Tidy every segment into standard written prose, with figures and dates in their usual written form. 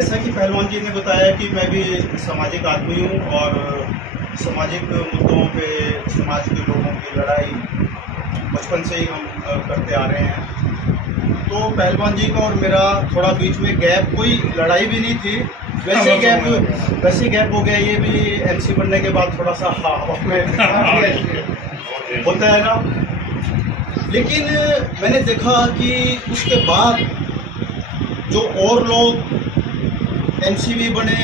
जैसा कि पहलवान जी ने बताया कि मैं भी सामाजिक आदमी हूँ और सामाजिक मुद्दों पे समाज के लोगों की लड़ाई बचपन से ही हम करते आ रहे हैं। तो पहलवान जी का और मेरा थोड़ा बीच में गैप, कोई लड़ाई भी नहीं थी, वैसे गैप हो गया। ये भी एमसी बनने के बाद थोड़ा सा हवा में होता है ना। लेकिन मैंने देखा कि उसके बाद जो और लोग एमसी भी बने,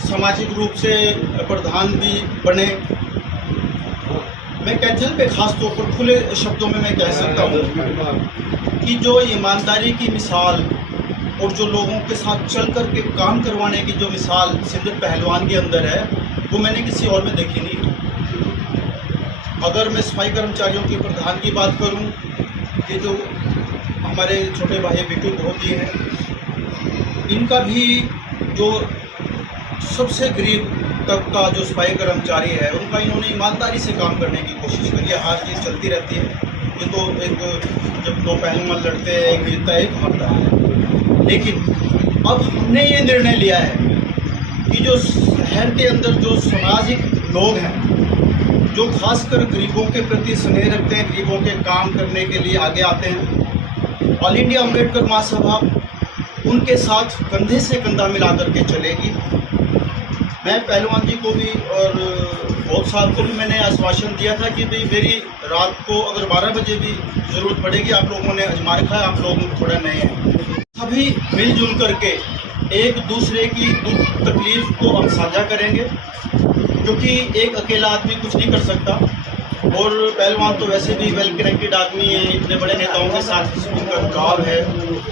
सामाजिक रूप से प्रधान भी बने, मैं कैथल पे खास तौर पर खुले शब्दों में मैं कह सकता हूँ कि जो ईमानदारी की मिसाल और जो लोगों के साथ चल कर के काम करवाने की जो मिसाल सिंदर पहलवान के अंदर है, वो मैंने किसी और में देखी नहीं। अगर मैं सफाई कर्मचारियों के प्रधान की बात करूं, ये जो हमारे छोटे भाई बिट्टू बहुत जी हैं, इनका भी जो सबसे गरीब तबका जो सफाई कर्मचारी है, उनका इन्होंने ईमानदारी से काम करने की कोशिश करी है। हार जीत चलती रहती है, ये तो एक जब दो पहलवान लड़ते हैं, एक जीतता है एक हारता है। लेकिन अब हमने ये निर्णय लिया है कि जो शहर के अंदर जो सामाजिक लोग हैं, जो खासकर गरीबों के प्रति स्नेह रखते हैं, गरीबों के काम करने के लिए आगे आते हैं, ऑल इंडिया अम्बेडकर महासभा उनके साथ कंधे से कंधा मिलाकर के चलेगी। मैं पहलवान जी को भी और बहुत साहब को भी मैंने आश्वासन दिया था कि भाई मेरी रात को अगर 12 बजे भी ज़रूरत पड़ेगी, आप लोगों ने आजमा रखा है, आप लोग थोड़ा नए हैं, सभी मिलजुल करके एक दूसरे की दुख तकलीफ को हम साझा करेंगे, क्योंकि एक अकेला आदमी कुछ नहीं कर सकता। और पहलवान तो वैसे भी वेल कनेक्टेड आदमी है, इतने बड़े नेताओं के साथ उनका जुड़ाव है,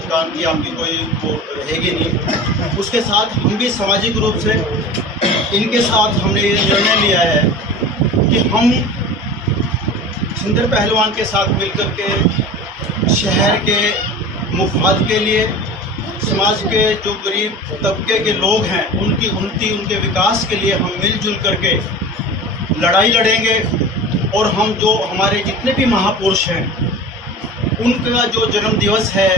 काम की आपकी कोई वो रहेगी नहीं। उसके साथ हम भी सामाजिक रूप से इनके साथ हमने ये निर्णय लिया है कि हम सिंदर पहलवान के साथ मिलकर के शहर के मुफाद के लिए, समाज के जो गरीब तबके के लोग हैं उनकी उन्नति, उनके विकास के लिए हम मिलजुल करके लड़ाई लड़ेंगे। और हम जो हमारे जितने भी महापुरुष हैं, उनका जो जन्म दिवस है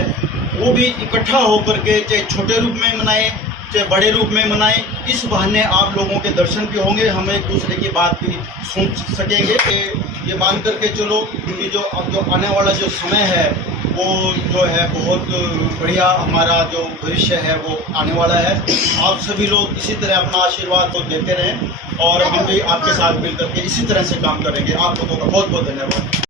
वो भी इकट्ठा होकर के, चाहे छोटे रूप में मनाएं चाहे बड़े रूप में मनाएं, इस बहाने आप लोगों के दर्शन भी होंगे, हम एक दूसरे की बात भी सुन सकेंगे। ये मान करके चलो कि जो अब जो आने वाला जो समय है वो जो है बहुत बढ़िया, हमारा जो भविष्य है वो आने वाला है। आप सभी लोग इसी तरह अपना आशीर्वाद तो देते रहें और हम भी आपके साथ मिलकर के इसी तरह से काम करेंगे। आप लोगों का बहुत बहुत धन्यवाद।